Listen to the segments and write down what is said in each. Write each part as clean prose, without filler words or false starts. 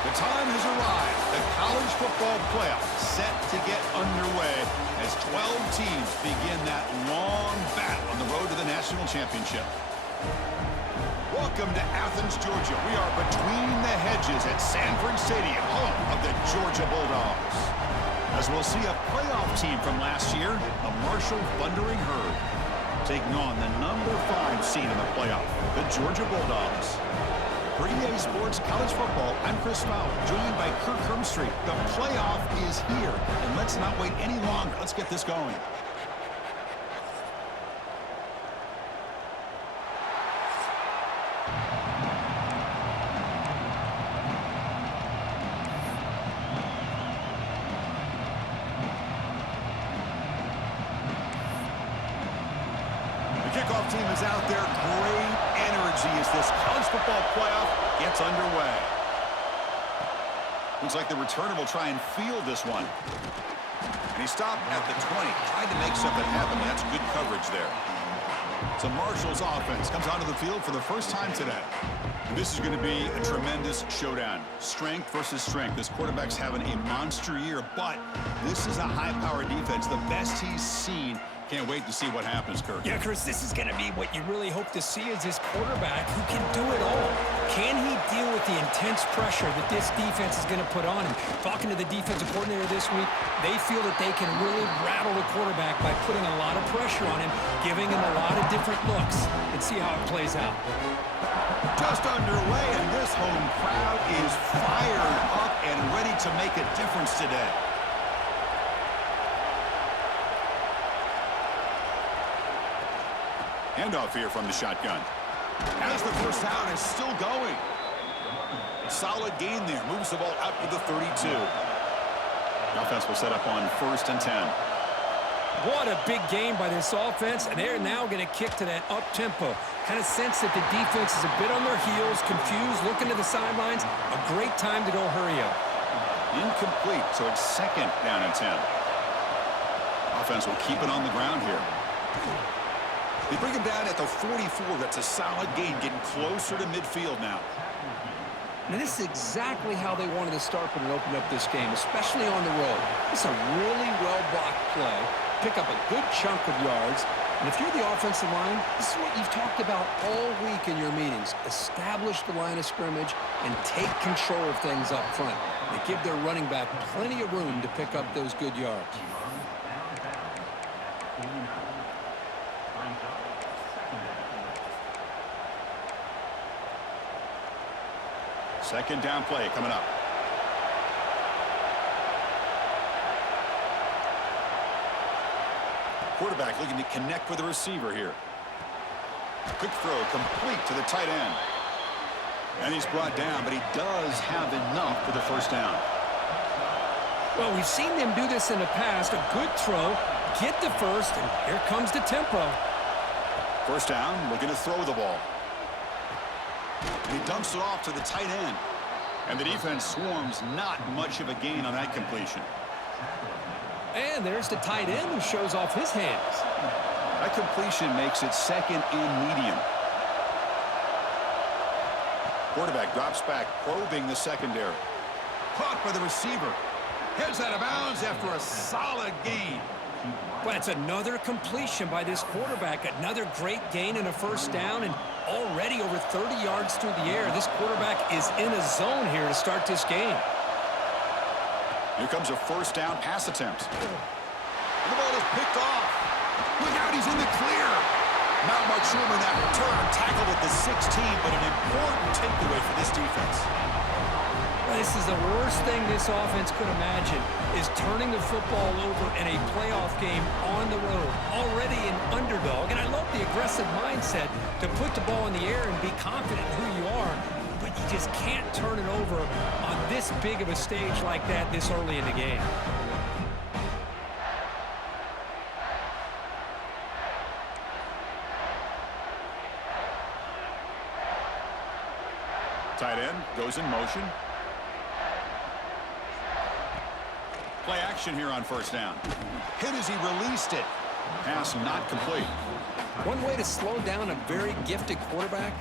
The time has arrived. The college football playoff set to get underway as 12 teams begin that long battle on the road to the national championship. Welcome to Athens, Georgia. We are between the hedges at Sanford Stadium, home of the Georgia Bulldogs. As we'll see a playoff team from last year, the Marshall Thundering Herd, taking on the number 5 seed in the playoff, the Georgia Bulldogs. For EA Sports College Football, I'm Chris Fowler, joined by Kirk Hermstreet. The playoff is here, and let's not wait any longer. Let's get this going. The kickoff team is out there. Great energy as this college football playoff gets underway. Looks like the returner will try and field this one. And he stopped at the 20. Tried to make something happen. That's good coverage there. So Marshall's offense comes onto the field for the first time today. And this is going to be a tremendous showdown. Strength versus strength. This quarterback's having a monster year, but this is a high-powered defense. The best he's seen. Can't wait to see what happens, Kirk. Yeah, Chris, this is going to be what you really hope to see is this quarterback who can do it all. Can he deal with the intense pressure that this defense is going to put on him? Talking to the defensive coordinator this week, they feel that they can really rattle the quarterback by putting a lot of pressure on him, giving him a lot of different looks, and see how it plays out. Just underway, and this home crowd is fired up and ready to make a difference today. Handoff here from the shotgun. As the first down is still going. Solid gain there. Moves the ball out to the 32. The offense will set up on 1st and 10. What a big game by this offense, and they're now going to kick to that up-tempo. Kind of sense that the defense is a bit on their heels, confused, looking to the sidelines. A great time to go hurry up. Incomplete, so it's 2nd down and 10. Offense will keep it on the ground here. They bring him down at the 44. That's a solid gain, getting closer to midfield now. And this is exactly how they wanted to start when it opened up this game, especially on the road. It's a really well-blocked play. Pick up a good chunk of yards. And if you're the offensive line, this is what you've talked about all week in your meetings. Establish the line of scrimmage and take control of things up front. They give their running back plenty of room to pick up those good yards. Second down play coming up. Quarterback looking to connect with the receiver here. Quick throw complete to the tight end. And he's brought down, but he does have enough for the first down. Well, we've seen them do this in the past. A good throw, get the first, and here comes the tempo. First down, looking to throw the ball. And he dumps it off to the tight end. And the defense swarms, not much of a gain on that completion. And there's the tight end who shows off his hands. That completion makes it 2nd and medium. Quarterback drops back, probing the secondary. Caught by the receiver. Heads out of bounds after a solid gain. But it's another completion by this quarterback. Another great gain and a first down, and already over 30 yards through the air. This quarterback is in a zone here to start this game. Here comes a first down pass attempt. And the ball is picked off. Look out, he's in the clear. Not much room in that return. Tackled at the 16, but an important takeaway for this defense. This is the worst thing this offense could imagine, is turning the football over in a playoff game on the road. Already an underdog, and I love the aggressive mindset to put the ball in the air and be confident in who you are, but you just can't turn it over on this big of a stage like that this early in the game. Tight end goes in motion. Play action here on first down. Hit as he released it. Pass not complete. One way to slow down a very gifted quarterback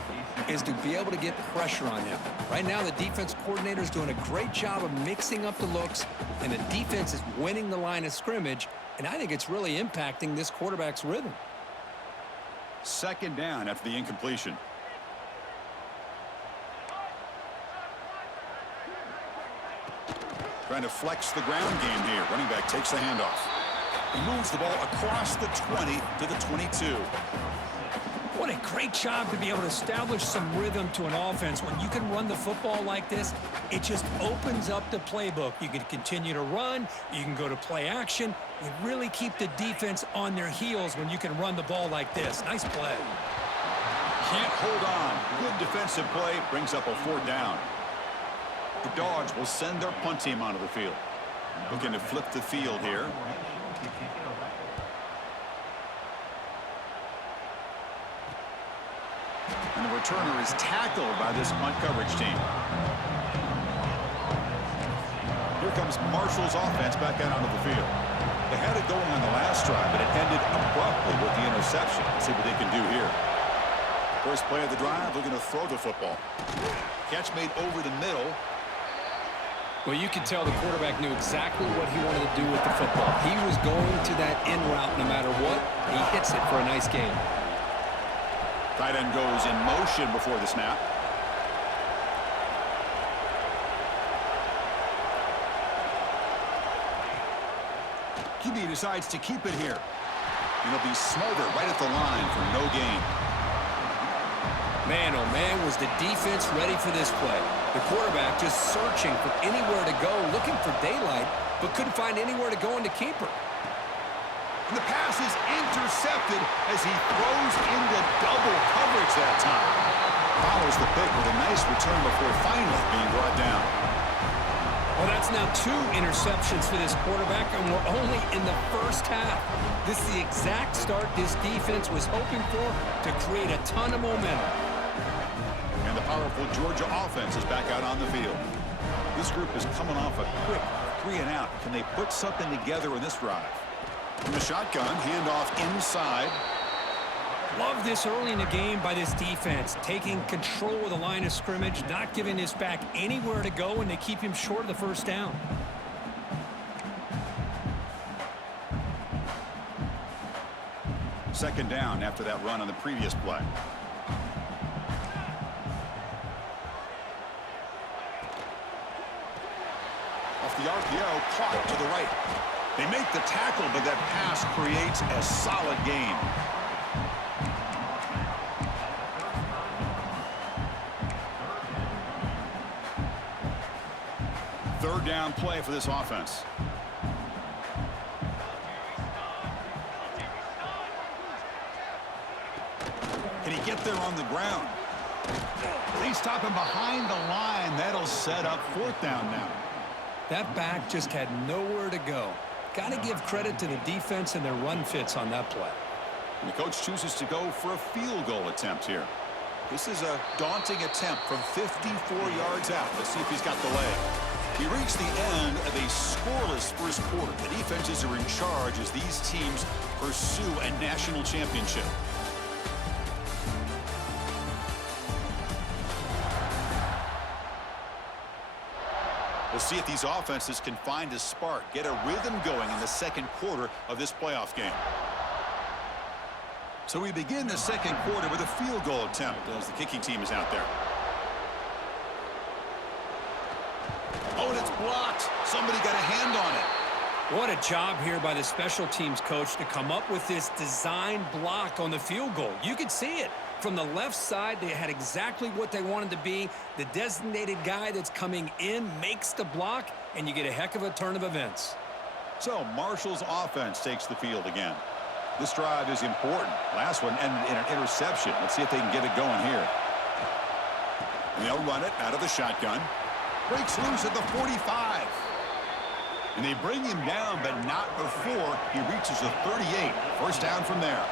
is to be able to get pressure on him. Right now, the defense coordinator is doing a great job of mixing up the looks, and the defense is winning the line of scrimmage, and I think it's really impacting this quarterback's rhythm. Second down after the incompletion. Trying to flex the ground game here. Running back takes the handoff. He moves the ball across the 20 to the 22. What a great job to be able to establish some rhythm to an offense. When you can run the football like this, it just opens up the playbook. You can continue to run. You can go to play action. You really keep the defense on their heels when you can run the ball like this. Nice play. Can't hold on. Good defensive play brings up a 4th down. The Dogs will send their punt team onto the field. Looking to flip the field here. And the returner is tackled by this punt coverage team. Here comes Marshall's offense back out onto the field. They had it going on the last drive, but it ended abruptly with the interception. Let's see what they can do here. First play of the drive, looking to throw the football. Catch made over the middle. Well, you can tell the quarterback knew exactly what he wanted to do with the football. He was going to that in route no matter what. He hits it for a nice gain. Tight end goes in motion before the snap. QB decides to keep it here. And he'll be smothered right at the line for no gain. Man, oh man, was the defense ready for this play. The quarterback just searching for anywhere to go, looking for daylight, but couldn't find anywhere to go in the keeper. And the pass is intercepted as he throws into double coverage that time. Follows the pick with a nice return before finally being brought down. Well, that's now 2 interceptions for this quarterback, and we're only in the first half. This is the exact start this defense was hoping for to create a ton of momentum. And the powerful Georgia offense is back out on the field. This group is coming off a quick 3-and-out. Can they put something together in this drive? From the shotgun, handoff inside. Love this early in the game by this defense, taking control of the line of scrimmage, not giving this back anywhere to go, and they keep him short of the first down. Second down after that run on the previous play. Off the RPO, caught to the right. They make the tackle, but that pass creates a solid gain. Third down play for this offense. Can he get there on the ground? They stop him behind the line. That'll set up 4th down now. That back just had nowhere to go. Got to give credit to the defense and their run fits on that play. And the coach chooses to go for a field goal attempt here. This is a daunting attempt from 54 yards out. Let's see if he's got the leg. We reach the end of a scoreless first quarter. The defenses are in charge as these teams pursue a national championship. We'll see if these offenses can find a spark, get a rhythm going in the second quarter of this playoff game. So we begin the second quarter with a field goal attempt as the kicking team is out there. Oh, and it's blocked. Somebody got a hand on it. What a job here by the special teams coach to come up with this design block on the field goal. You could see it. From the left side, they had exactly what they wanted to be. The designated guy that's coming in makes the block, and you get a heck of a turn of events. So Marshall's offense takes the field again. This drive is important. Last one ended in an interception. Let's see if they can get it going here. And they'll run it out of the shotgun. Breaks loose at the 45. And they bring him down, but not before he reaches the 38. First down from there.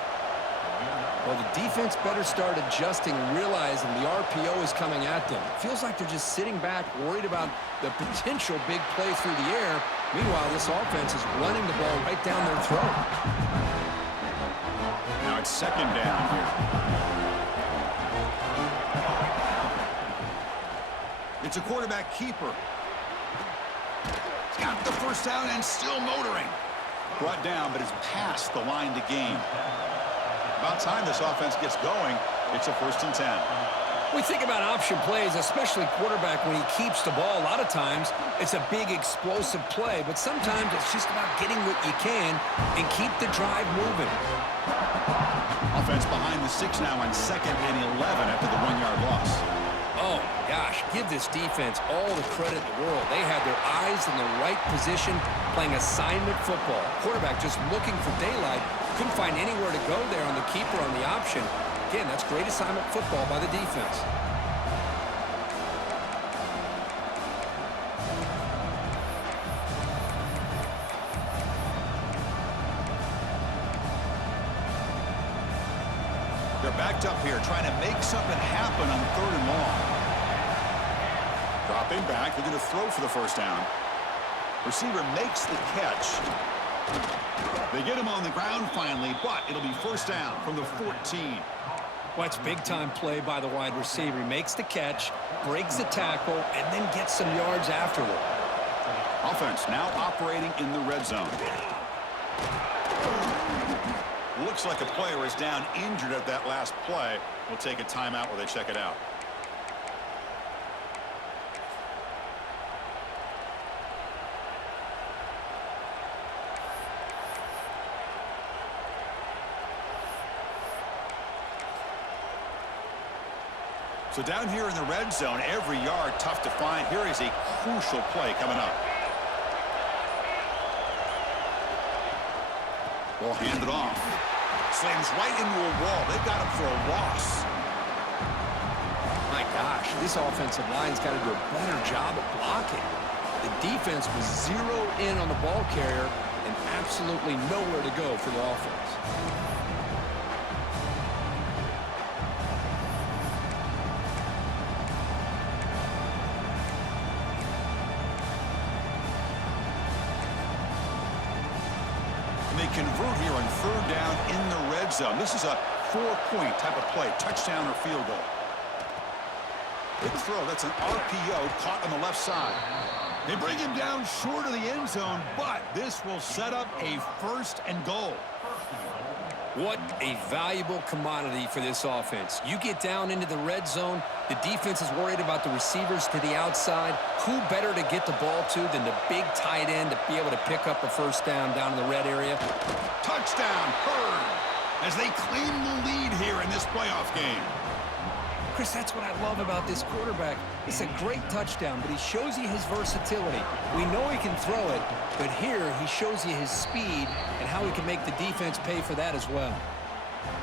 Well, the defense better start adjusting and realizing the RPO is coming at them. It feels like they're just sitting back, worried about the potential big play through the air. Meanwhile, this offense is running the ball right down their throat. It's second down here. It's a quarterback keeper. He's got the first down and still motoring. Brought down, but it's past the line to gain. About time this offense gets going. It's a 1st and 10. We think about option plays, especially quarterback when he keeps the ball. A lot of times, it's a big explosive play, but sometimes it's just about getting what you can and keep the drive moving. Offense behind the 6 now on 2nd and 11 after the 1-yard loss. Oh, gosh, give this defense all the credit in the world. They had their eyes in the right position playing assignment football. Quarterback just looking for daylight. Couldn't find anywhere to go there on the keeper on the option. Again, that's great assignment football by the defense. They're backed up here trying to make something happen on 3rd and long. Dropping back, they're going to throw for the first down. Receiver makes the catch. They get him on the ground finally, but it'll be first down from the 14. Well, it's big-time play by the wide receiver. He makes the catch, breaks the tackle, and then gets some yards afterward. Offense now operating in the red zone. Looks like a player is down injured at that last play. We'll take a timeout while they check it out. So down here in the red zone, every yard tough to find. Here is a crucial play coming up. Ball handed off. Slams right into a wall. They've got him for a loss. My gosh, this offensive line's got to do a better job of blocking. The defense was zeroed in on the ball carrier and absolutely nowhere to go for the offense. They convert here on 3rd down in the red zone. This is a 4-point type of play, touchdown or field goal. Big throw. That's an RPO caught on the left side. They bring him down short of the end zone, but this will set up a 1st and goal. What a valuable commodity for this offense. You get down into the red zone, the defense is worried about the receivers to the outside. Who better to get the ball to than the big tight end to be able to pick up a first down in the red area? Touchdown, Hurd, as they claim the lead here in this playoff game. Chris, that's what I love about this quarterback. It's a great touchdown, but he shows you his versatility. We know he can throw it, but here he shows you his speed and how he can make the defense pay for that as well.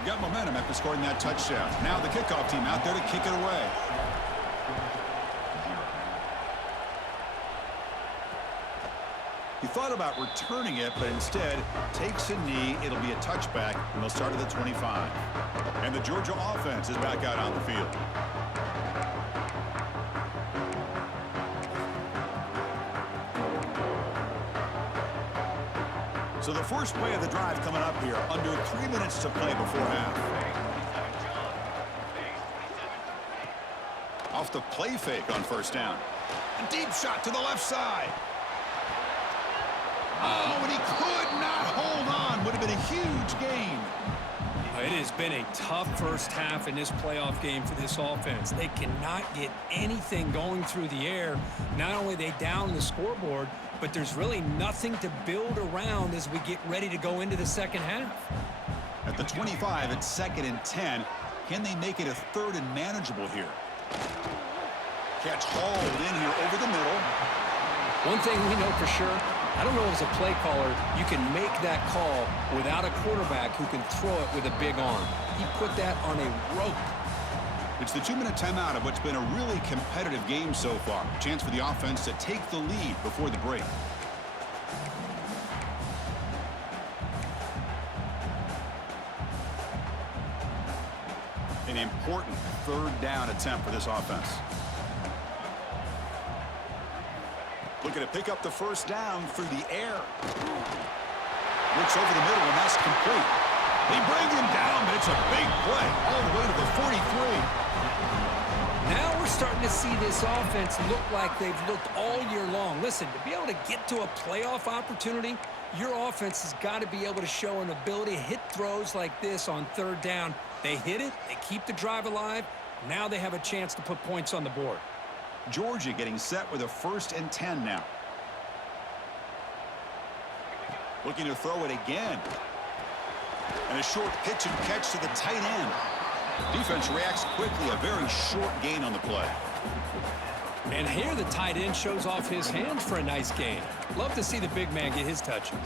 Got momentum after scoring that touchdown. Now the kickoff team out there to kick it away. He thought about returning it, but instead takes a knee. It'll be a touchback, and they'll start at the 25. And the Georgia offense is back out on the field. So the first play of the drive coming up here, under 3 minutes to play before half. Off the play fake on first down. A deep shot to the left side. Oh, and he could not hold on. Would have been a huge gain. It has been a tough first half in this playoff game for this offense. They cannot get anything going through the air. Not only are they down the scoreboard, but there's really nothing to build around as we get ready to go into the second half. At the 25, it's 2nd and 10. Can they make it a 3rd and manageable here? Catch hauled in here over the middle. One thing we know for sure, I don't know as a play caller, you can make that call without a quarterback who can throw it with a big arm. He put that on a rope. It's the 2-minute timeout of what's been a really competitive game so far. Chance for the offense to take the lead before the break. An important 3rd down attempt for this offense. Looking to pick up the first down through the air. Looks over the middle, and that's complete. They bring him down, but it's a big play all the way to the 43. Now we're starting to see this offense look like they've looked all year long. Listen, to be able to get to a playoff opportunity, your offense has got to be able to show an ability to hit throws like this on third down. They hit it, they keep the drive alive. Now they have a chance to put points on the board. Georgia getting set with a 1st and 10 now. Looking to throw it again. And a short pitch and catch to the tight end. Defense reacts quickly. A very short gain on the play. And here the tight end shows off his hands for a nice gain. Love to see the big man get his touches.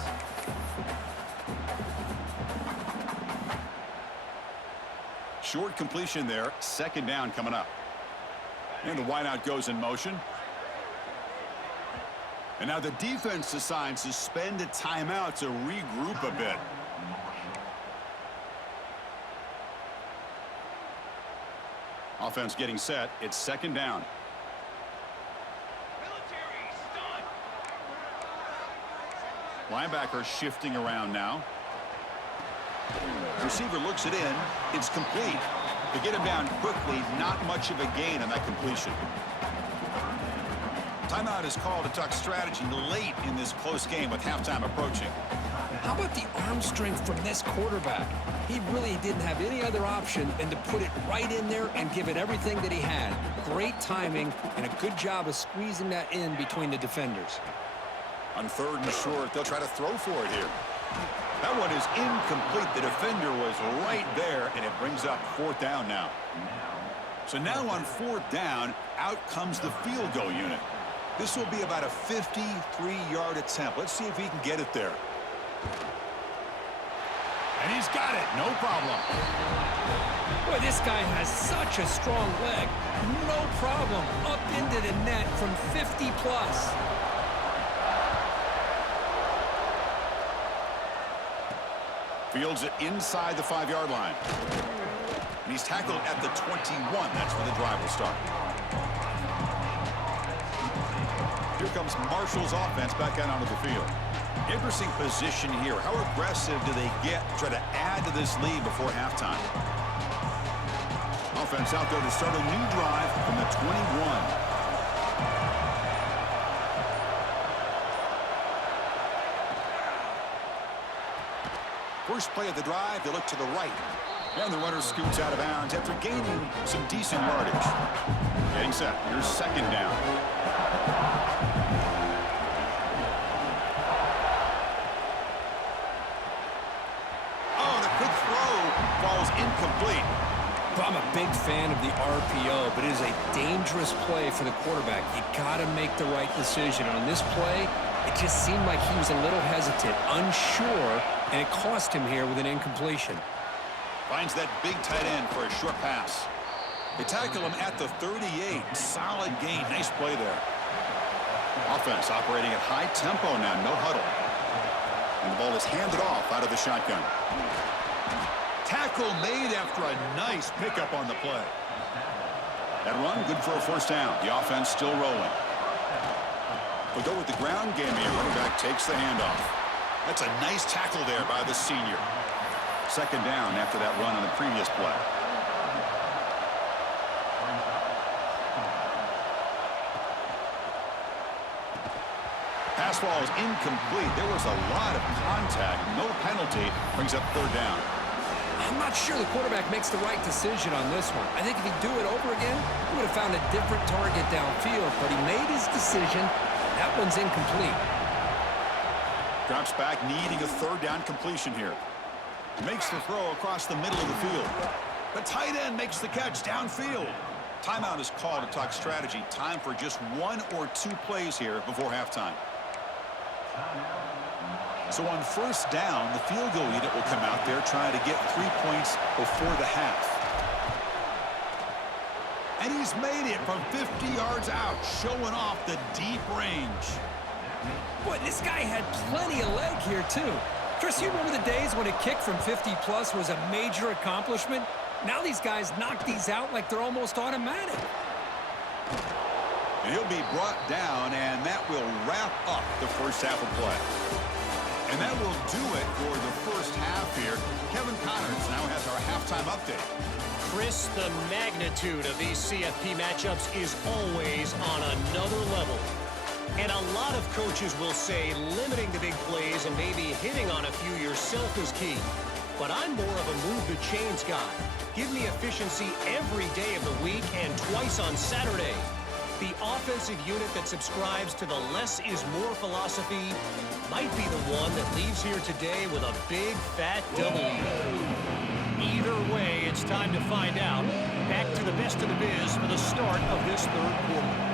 Short completion there. 2nd down coming up. And the wideout goes in motion. And now the defense decides to spend a timeout to regroup a bit. Offense getting set. It's 2nd down. Linebacker shifting around now. Receiver looks it in. It's complete. To get him down quickly, not much of a gain on that completion. Timeout is called to talk strategy late in this close game with halftime approaching. How about the arm strength from this quarterback? He really didn't have any other option than to put it right in there and give it everything that he had. Great timing and a good job of squeezing that in between the defenders. On 3rd and short, they'll try to throw for it here. That one is incomplete. The defender was right there, and it brings up 4th down now. So now on 4th down, out comes the field goal unit. This will be about a 53-yard attempt. Let's see if he can get it there. And he's got it. No problem. Boy, this guy has such a strong leg. No problem. Up into the net from 50-plus. Fields it inside the 5-yard line. And he's tackled at the 21. That's where the drive will start. Here comes Marshall's offense back out onto the field. Interesting position here. How aggressive do they get to try to add to this lead before halftime? Offense out there to start a new drive from the 21. First play of the drive, they look to the right. And the runner scoots out of bounds after gaining some decent yardage. Getting set. Here's 2nd down. Oh, the quick throw falls incomplete. I'm a big fan of the RPO, but it is a dangerous play for the quarterback. You got to make the right decision. On this play, it just seemed like he was a little hesitant, unsure, and it cost him here with an incompletion. Finds that big tight end for a short pass. They tackle him at the 38. Solid gain. Nice play there. Offense operating at high tempo now. No huddle. And the ball is handed off out of the shotgun. Tackle made after a nice pickup on the play. That run good for a 1st down. The offense still rolling. We'll go with the ground game here. Running back takes the handoff. That's a nice tackle there by the senior. 2nd down after that run on the previous play. Pass ball is incomplete. There was a lot of contact. No penalty. Brings up 3rd down. I'm not sure the quarterback makes the right decision on this one. I think if he'd do it over again, he would have found a different target downfield, but he made his decision. That one's incomplete. Drops back, needing a 3rd down completion here. Makes the throw across the middle of the field. The tight end makes the catch downfield. Timeout is called to talk strategy. Time for just 1 or 2 plays here before halftime. So on 1st down, the field goal unit will come out there trying to get 3 points before the half. And he's made it from 50 yards out, showing off the deep range. Boy, this guy had plenty of leg here, too. Chris, you remember the days when a kick from 50-plus was a major accomplishment? Now these guys knock these out like they're almost automatic. And he'll be brought down, and that will wrap up the 1st half of play. And that will do it for the first half here. Kevin Connors now has our halftime update. Chris, the magnitude of these CFP matchups is always on another level. And a lot of coaches will say limiting the big plays and maybe hitting on a few yourself is key. But I'm more of a move the chains guy. Give me efficiency every day of the week and twice on Saturday. The offensive unit that subscribes to the less is more philosophy might be the one that leaves here today with a big fat W. Either way, it's time to find out. Back to the best of the biz for the start of this third quarter.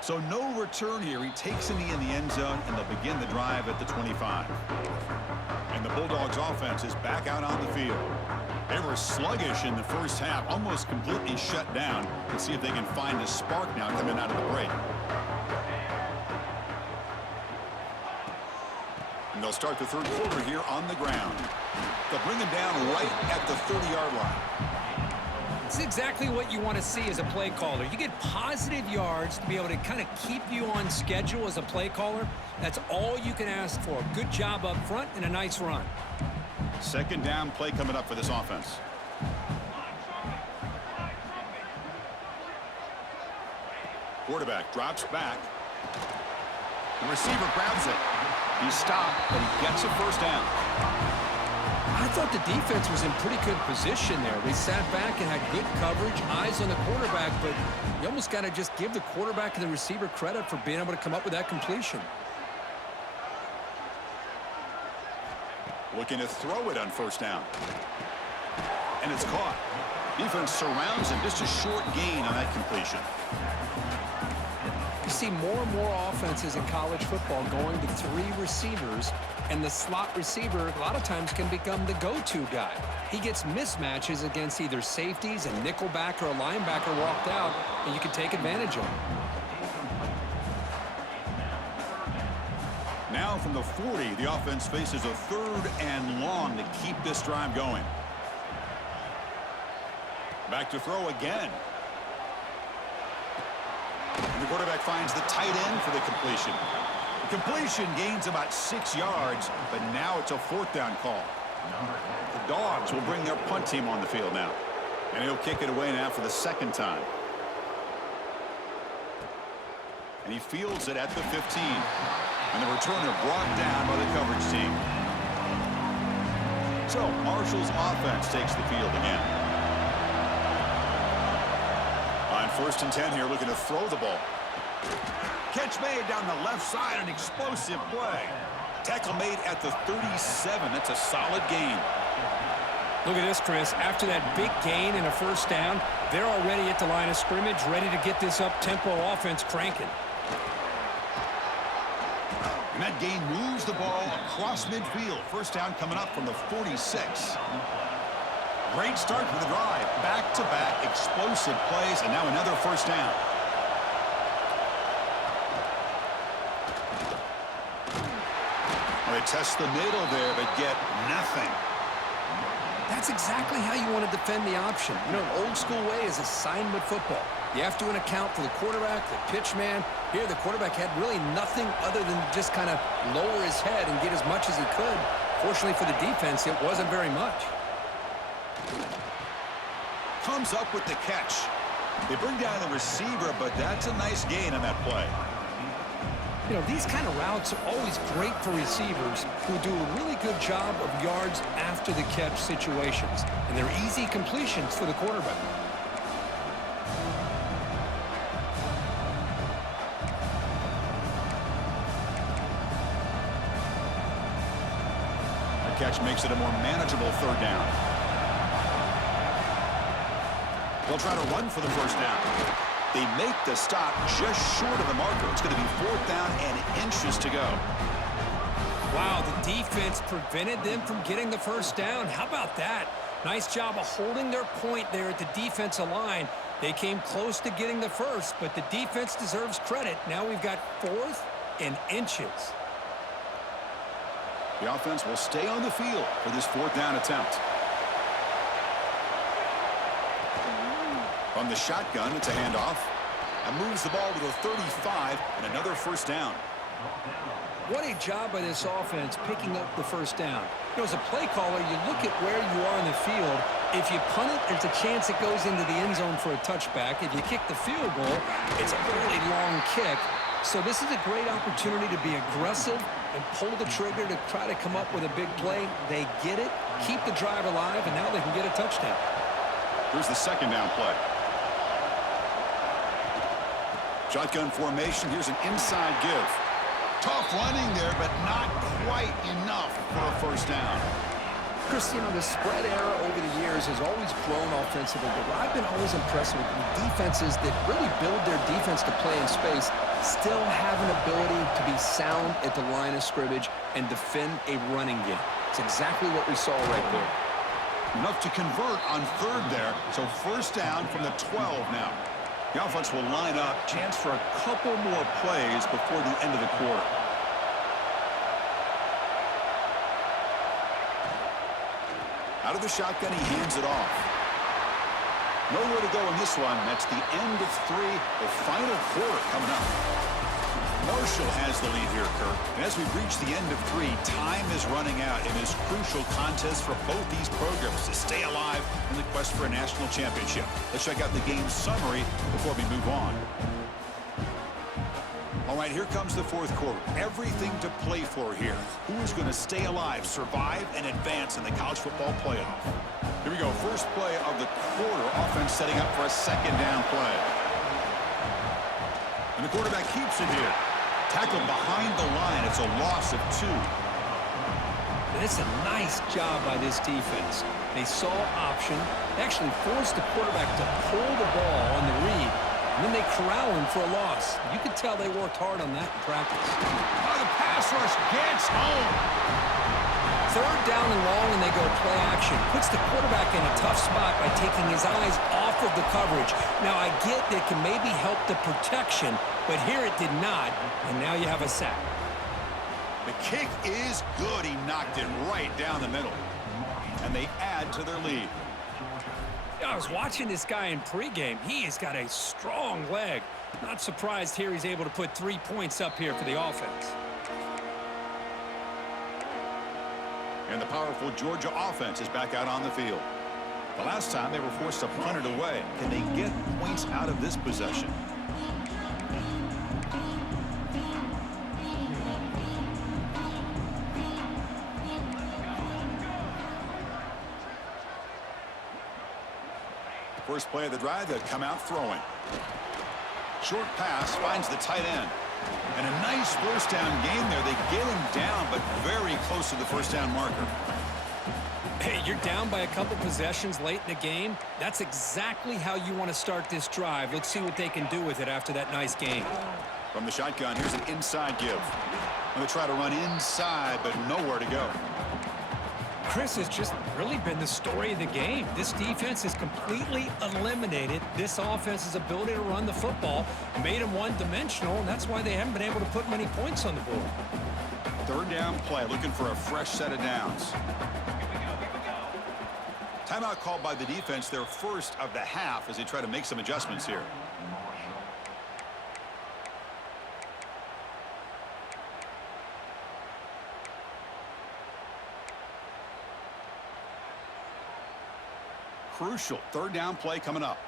So no return here. He takes a knee in the end zone, and they'll begin the drive at the 25. And the Bulldogs offense is back out on the field. They were sluggish in the first half, almost completely shut down. Let's see if they can find a spark now coming out of the break. And they'll start the third quarter here on the ground. They'll bring him down right at the 30-yard line. It's exactly what you want to see as a play caller. You get positive yards to be able to kind of keep you on schedule as a play caller. That's all you can ask for. Good job up front and a nice run. Second down play coming up for this offense. Quarterback drops back. The receiver grabs it. He's stopped, but he gets a first down. I thought the defense was in pretty good position there. They sat back and had good coverage, eyes on the quarterback, but you almost got to just give the quarterback and the receiver credit for being able to come up with that completion. Looking to throw it on first down. And it's caught. Defense surrounds him. Just a short gain on that completion. You see more and more offenses in college football going to three receivers, and the slot receiver a lot of times can become the go-to guy. He gets mismatches against either safeties, a nickelback, or a linebacker walked out, and you can take advantage of him. Now from the 40, the offense faces a third and long to keep this drive going. Back to throw again. And the quarterback finds the tight end for the completion. The completion gains about 6 yards, but now it's a fourth down call. The Dogs will bring their punt team on the field now. And he'll kick it away now for the second time. And he fields it at the 15. And the returner brought down by the coverage team. So Marshall's offense takes the field again. On 1st and 10 here, looking to throw the ball. Catch made down the left side, an explosive play. Tackle made at the 37. That's a solid gain. Look at this, Chris. After that big gain and a first down, they're already at the line of scrimmage, ready to get this up-tempo offense cranking. And that gain moves the ball across midfield. First down coming up from the 46. Great start for the drive. Back-to-back explosive plays, and now another first down. They test the middle there, but get nothing. That's exactly how you want to defend the option. You know, an old-school way is assignment football. You have to account for the quarterback, the pitch man. Here, the quarterback had really nothing other than just kind of lower his head and get as much as he could. Fortunately for the defense, it wasn't very much. Comes up with the catch. They bring down the receiver, but that's a nice gain on that play. You know, these kind of routes are always great for receivers who do a really good job of yards after the catch situations. And they're easy completions for the quarterback. The catch makes it a more manageable third down. They'll try to run for the first down. They make the stop just short of the marker. It's going to be fourth down and inches to go. Wow, the defense prevented them from getting the first down. How about that? Nice job of holding their point there at the defensive line. They came close to getting the first, but the defense deserves credit. Now we've got fourth and inches. The offense will stay on the field for this fourth down attempt. From the shotgun, it's a handoff. and moves the ball to the 35 and another first down. What a job by this offense picking up the first down. You know, as a play caller, you look at where you are in the field. If you punt it, there's a chance it goes into the end zone for a touchback. If you kick the field goal, it's a really long kick. So this is a great opportunity to be aggressive and pull the trigger to try to come up with a big play. They get it, keep the drive alive, and now they can get a touchdown. Here's the second down play. Shotgun formation. Here's an inside give. Tough running there, but not quite enough for a first down. Chris, you know, the spread era over the years has always grown offensively, but what I've been always impressed with the defenses that really build their defense to play in space still have an ability to be sound at the line of scrimmage and defend a running game. It's exactly what we saw right there. Enough to convert on third there, so first down from the 12 now. The offense will line up, chance for a couple more plays before the end of the quarter. Out of the shotgun, he hands it off. Nowhere to go in this one. That's the end of 3, the final quarter coming up. Marshall has the lead here, Kirk. And as we reach the end of 3, time is running out in this crucial contest for both these programs to stay alive in the quest for a national championship. Let's check out the game summary before we move on. All right, here comes the fourth quarter. Everything to play for here. Who is going to stay alive, survive, and advance in the college football playoff? Here we go. First play of the quarter. Offense setting up for a second down play. And the quarterback keeps it here. Tackled behind the line. It's a loss of 2. And it's a nice job by this defense. They saw option. They actually forced the quarterback to pull the ball on the read. And then they corral him for a loss. You could tell they worked hard on that in practice. Oh, the pass rush gets home. Third down and long, and they go play action. Puts the quarterback in a tough spot by taking his eyes off of the coverage. Now, I get that it can maybe help the protection, but here it did not, and now you have a sack. The kick is good. He knocked it right down the middle. And they add to their lead. I was watching this guy in pregame. He has got a strong leg. Not surprised here he's able to put 3 points up here for the offense. And the powerful Georgia offense is back out on the field. The last time they were forced to punt it away. Can they get points out of this possession? First play of the drive, they'll come out throwing. Short pass finds the tight end. And a nice first down game there. They get him down, but very close to the first down marker. Hey, you're down by a couple possessions late in the game. That's exactly how you want to start this drive. Let's see what they can do with it after that nice game. From the shotgun, here's an inside give. And they try to run inside, but nowhere to go. Chris has just really been the story of the game. This defense has completely eliminated this offense's ability to run the football, made them one-dimensional, and that's why they haven't been able to put many points on the board. Third down play, looking for a fresh set of downs. Timeout called by the defense, their first of the half, as they try to make some adjustments here. Crucial third down play coming up.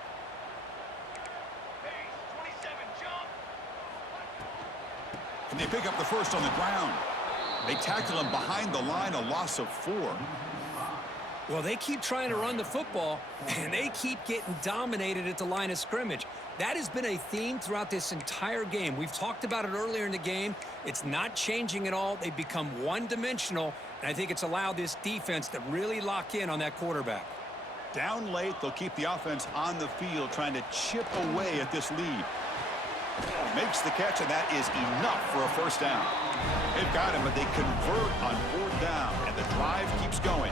And they pick up the first on the ground. They tackle him behind the line, a loss of 4. Well, they keep trying to run the football, and they keep getting dominated at the line of scrimmage. That has been a theme throughout this entire game. We've talked about it earlier in the game. It's not changing at all. They've become one-dimensional, and I think it's allowed this defense to really lock in on that quarterback. Down late, they'll keep the offense on the field, trying to chip away at this lead. Makes the catch, and that is enough for a first down. They've got him, but they convert on fourth down, and the drive keeps going.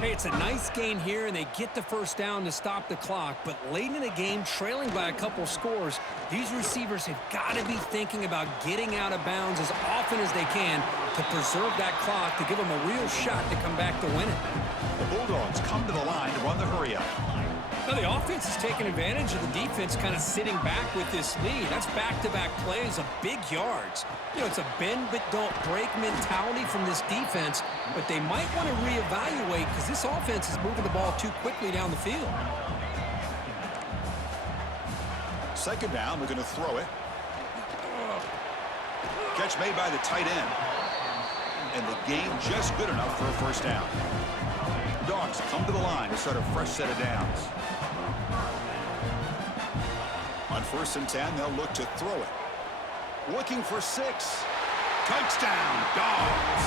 Hey, it's a nice gain here, and they get the first down to stop the clock. But late in the game, trailing by a couple scores, these receivers have got to be thinking about getting out of bounds as often as they can to preserve that clock, to give them a real shot to come back to win it. The Bulldogs come to the line to run the hurry-up. Now, the offense is taking advantage of the defense kind of sitting back with this lead. That's back-to-back plays of big yards. You know, it's a bend but don't break mentality from this defense, but they might want to reevaluate because this offense is moving the ball too quickly down the field. Second down, we're going to throw it. Catch made by the tight end. And the gain just good enough for a first down. The Dogs come to the line to start a fresh set of downs. On 1st and 10, they'll look to throw it. Looking for 6. Touchdown, Dogs.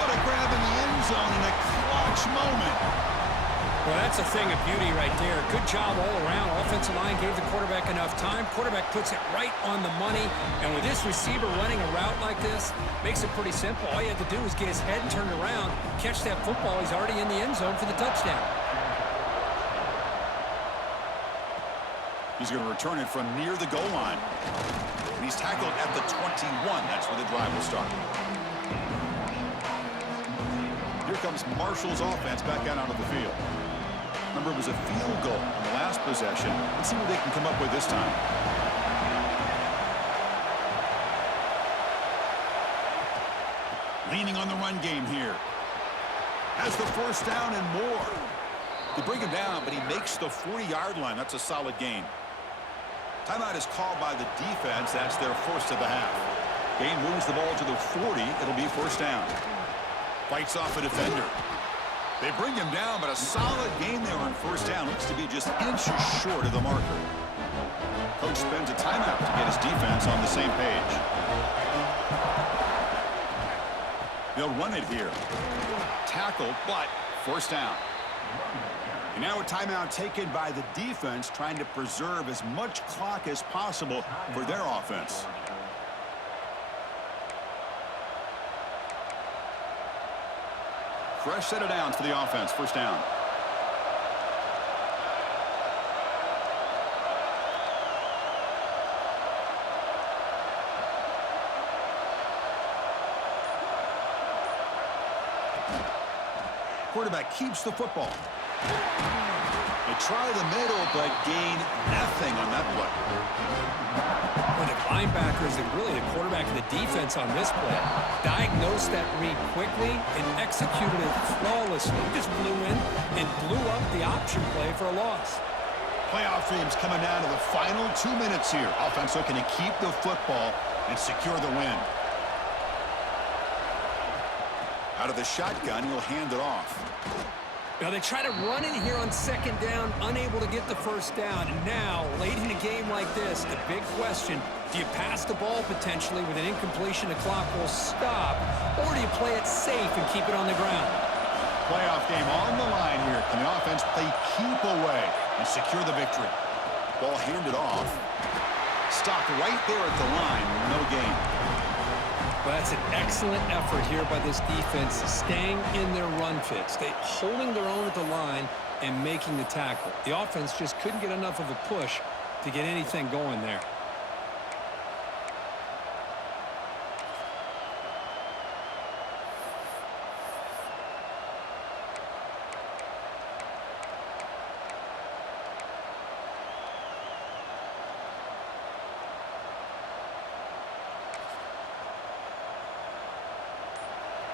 What a grab in the end zone in a clutch moment. Well, that's a thing of beauty right there. Good job all around. Offensive line gave the quarterback enough time. Quarterback puts it right on the money. And with this receiver running a route like this, makes it pretty simple. All you have to do is get his head turned around, catch that football. He's already in the end zone for the touchdown. He's going to return it from near the goal line. And he's tackled at the 21. That's where the drive will start. Here comes Marshall's offense back out onto the field. Remember, it was a field goal on the last possession. Let's see what they can come up with this time. Leaning on the run game here. Has the first down and more. They bring him down, but he makes the 40-yard line. That's a solid gain. Timeout is called by the defense. That's their first of the half. Gain moves the ball to the 40. It'll be first down. Fights off a defender. They bring him down, but a solid gain there on first down. Looks to be just inches short of the marker. Coach spends a timeout to get his defense on the same page. They'll run it here. Tackle, but first down. And now a timeout taken by the defense, trying to preserve as much clock as possible for their offense. Fresh set of downs for the offense. First down. Quarterback keeps the football. They try the middle, but gain nothing on that play. Well, the linebackers and really the quarterback of the defense on this play diagnosed that read quickly and executed it flawlessly. Just blew in and blew up the option play for a loss. Playoff dreams coming down to the final 2 minutes here. Offense looking to keep the football and secure the win. Out of the shotgun, he'll hand it off. Now they try to run in here on second down, unable to get the first down. And now, late in a game like this, the big question, do you pass the ball potentially with an incompletion? The clock will stop. Or do you play it safe and keep it on the ground? Playoff game on the line here. Can the offense play keep away and secure the victory? Ball handed off. Stopped right there at the line. No gain. Well, that's an excellent effort here by this defense, staying in their run fits. They holding their own at the line and making the tackle. The offense just couldn't get enough of a push to get anything going there.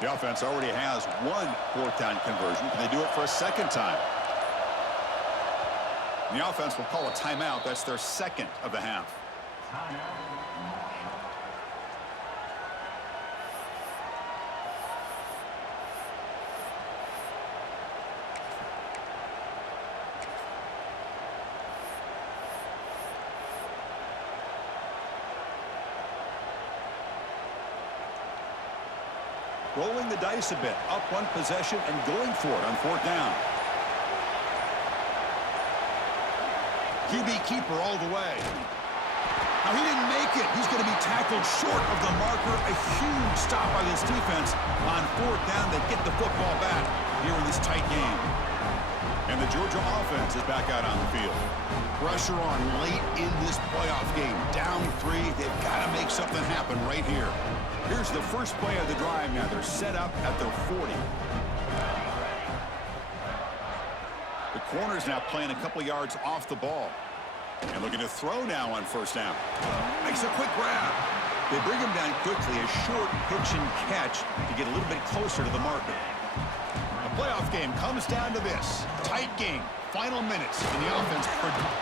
The offense already has one fourth-down conversion. Can they do it for a second time? And the offense will call a timeout. That's their second of the half. Rolling the dice a bit, up one possession and going for it on fourth down. QB keeper all the way. Now he didn't make it. He's going to be tackled short of the marker. A huge stop by this defense on fourth down. They get the football back here in this tight game. And the Georgia offense is back out on the field. Pressure on late in this playoff game. Down 3. They've got to make something happen right here. Here's the first play of the drive now. They're set up at their 40. The corner's now playing a couple yards off the ball. And looking to throw now on first down. Makes a quick grab. They bring him down quickly, a short pitch and catch to get a little bit closer to the marker. The playoff game comes down to this. Tight game. Final minutes. And the offense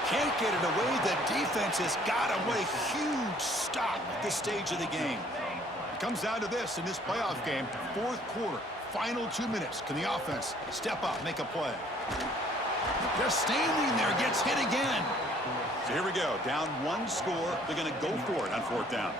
can't get it away. The defense has got him. What a huge stop at this stage of the game. It comes down to this in this playoff game. Fourth quarter. Final 2 minutes. Can the offense step up, make a play? Just standing there, gets hit again. So here we go. Down one score. They're going to go for it on fourth down.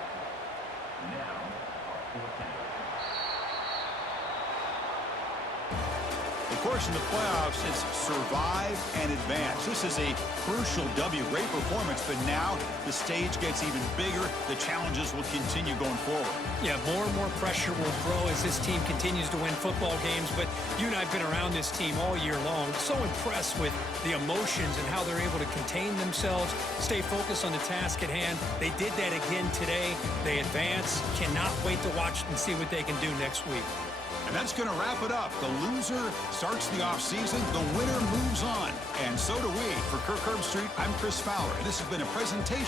Of course, in the playoffs, it's survive and advance. This is a crucial W. Great performance, but now the stage gets even bigger. The challenges will continue going forward. Yeah, more and more pressure will grow as this team continues to win football games, but you and I have been around this team all year long. So impressed with the emotions and how they're able to contain themselves, stay focused on the task at hand. They did that again today. They advance. Cannot wait to watch and see what they can do next week. And that's going to wrap it up. The loser starts the offseason. The winner moves on. And so do we. For Kirk Herbstreit, I'm Chris Fowler. And this has been a presentation